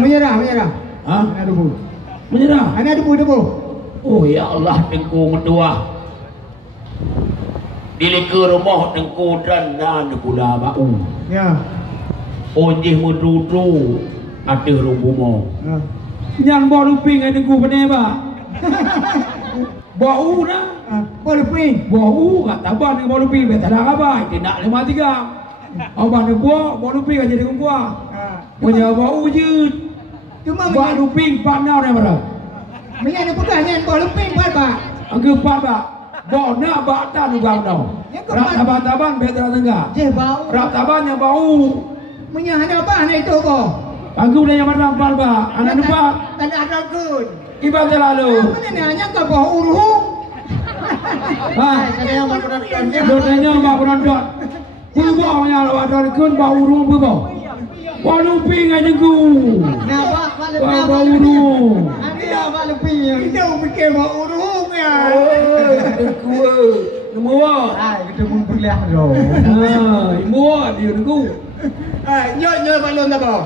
Menyerah. Ada debu. Menyerah. Ada debu. Oh ya Allah, Tengku mentua. Dilika rumah Tengku dan pula bau. Ya. Onjih mendudu ada rumbumo. Nyan bawa luping ada Tengku pandai ba. Bau dah. Bawa luping. Bau kat taban dengan bawa luping betul dah apa? Tidak 5-3. Abang dia bawa luping aja dengan gua. Punya bau je. Cuma bawa luping panau dah berapa? Menyang ada pegang nyan bawa luping buat ba. Angka 4 ba. Bawa nak batan juga tau. Rak taban betul tengah. Je bau. Rak taban yang bau. Menyang ada apa ni itu ko? Angku dah yang mana 4 ba. Anak nampak. Tak ada kun. Ibarat terlalu. Mana nanya ke bau uruh. Saya yang berpenonton. Dotanya mbak penonton. Bubawnya ada kun bau uruh bubau. Bau luping aja ku. Bau uruh. Ada bau luping. Itu fikir bau uruh ya. Ku. Semua. Kita pun perliah dah. Semua dia ku. Nyo balon dah bau.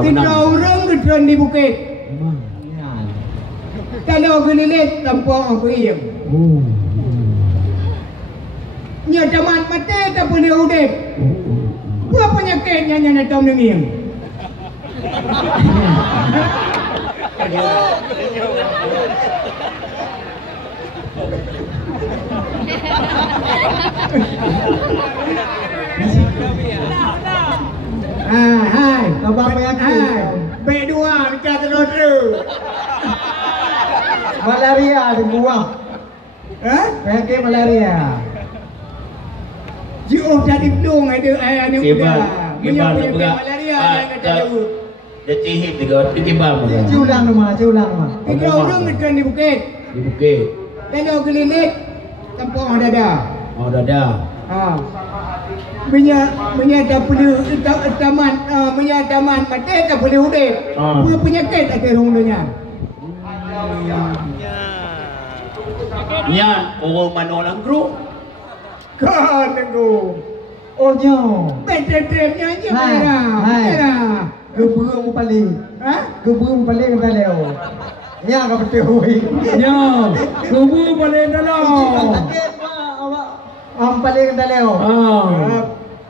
Kita orang gedron di bukit. Kalau gelilit tanpa aku iem. Nya zaman mati tak boleh udip. Buat penyakitnya nya tahu nengiem. Hai, apa penyakit? B2 macam terus. Malaria dibuang. Penyakit malaria. Jauh dari hidung ada air ni udah. Gimana malaria dengan jauh. Dia cihit juga, dia kibam. Culang rumah. Tiga orang ngedran di bukit. Di bukit. Kalau kelilit tempong dada. Oh dada. Punya tak perlu taman, punya taman mati tak boleh udip. Punya penyakit ada rongdonya. Nyan, orang mana orang kru? Kan tengku. Oh nyo. Betul-betul nyanyi merah. Geburung paling. Geburung paling dah leo. Ya kau betul. Ya, geburung paling dah leo. Paling dah leo.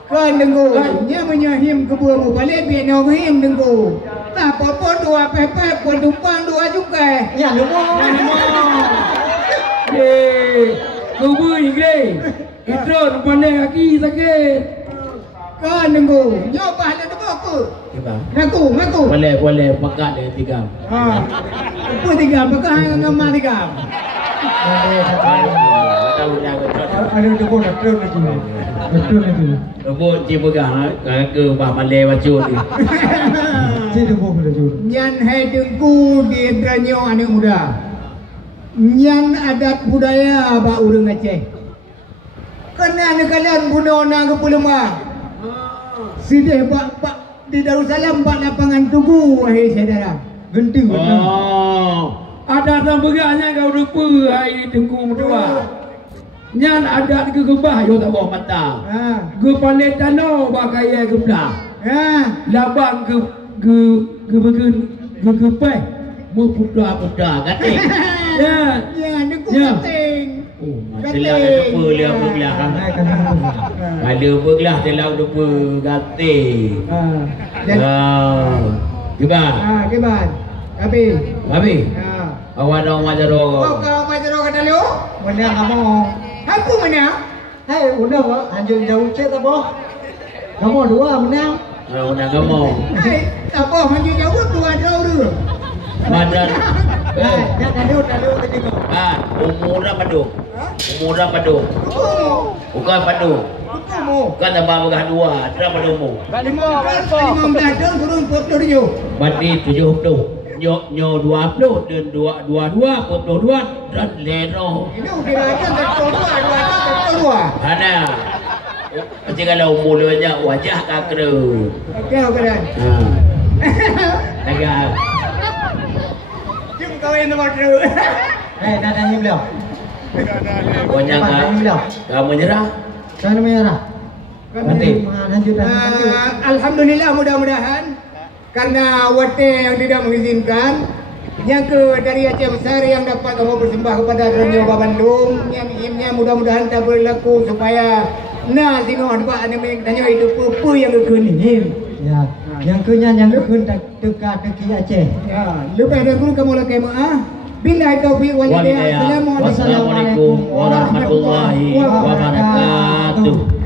Kan tengku. Nya menyahim geburung paling biar nak him tengku. Tak apa-apa dua pepek, buat tumpang dua juga. Ya lupa. Kubur ni itu pandai kaki sakit. Kan tengku. Nyoba ada apa aku? Ngaku. Boleh pekat dia 3. Apa 3? Pekat dengan mak 3. Ada debu betul lagi. Betul lagi. Debu je pegang ke bah malai baju ni. Je debu betul. Nyan hai tengku di Dranyo anak muda. Nyan adat budaya ba urang Aceh. Kena kalian bunuh orang ke Pulemah. Sidih pak di Darussalam pak lapangan Tugu wahai saudara. Genti Ada begaknya kau rupa hai Tengku mentua. Nyan adat ke gebah yo tak bawa mata. Ge paling tanau bagai ke belah. Labang ke pai. Mu puda kating. Ya Tengku kating. Telah depa dia bergelah. Ada bergelah telah depa gating. Keban. Habis. Awak dah majaro. Kau majaro kata lu? Mana kamu? Aku mana? Hai, udah kok anjing jauh cek tak boh? Kamu 2 menang. Undang kamu. Hai, tak boh anjing jauh 2 jauh dulu. Badan. Ya tadi tadi kok. Umur padu. Bukan padu. Bukan tambah begah 2, tidak padu umur. 15 tahun turun 47. Berarti 70. Nyo 20 dan 22 dan leno. Ini udah aja tak 22. Ada. Macam kalau umur dia wajah kakru. Okey kan. Agak. Jom kawin nombor 2. Dah tanya belum? Pokoknya kamu menyerah. Jangan menyerah. Alhamdulillah, mudah-mudahan karena wate yang tidak mengizinkan, yang dari Aceh Besar yang dapat kamu bersembah kepada Radio Bandung, yang ini mudah-mudahan tak berlaku supaya singo adba ane tanya itu apa yang kekenin. Ya, yang kenya yang kekun teka-teki Aceh. Ya, lepas dahulu kamu lagi maaf. Billahi taufiq wal hidayah. Wassalamualaikum warahmatullahi wabarakatuh.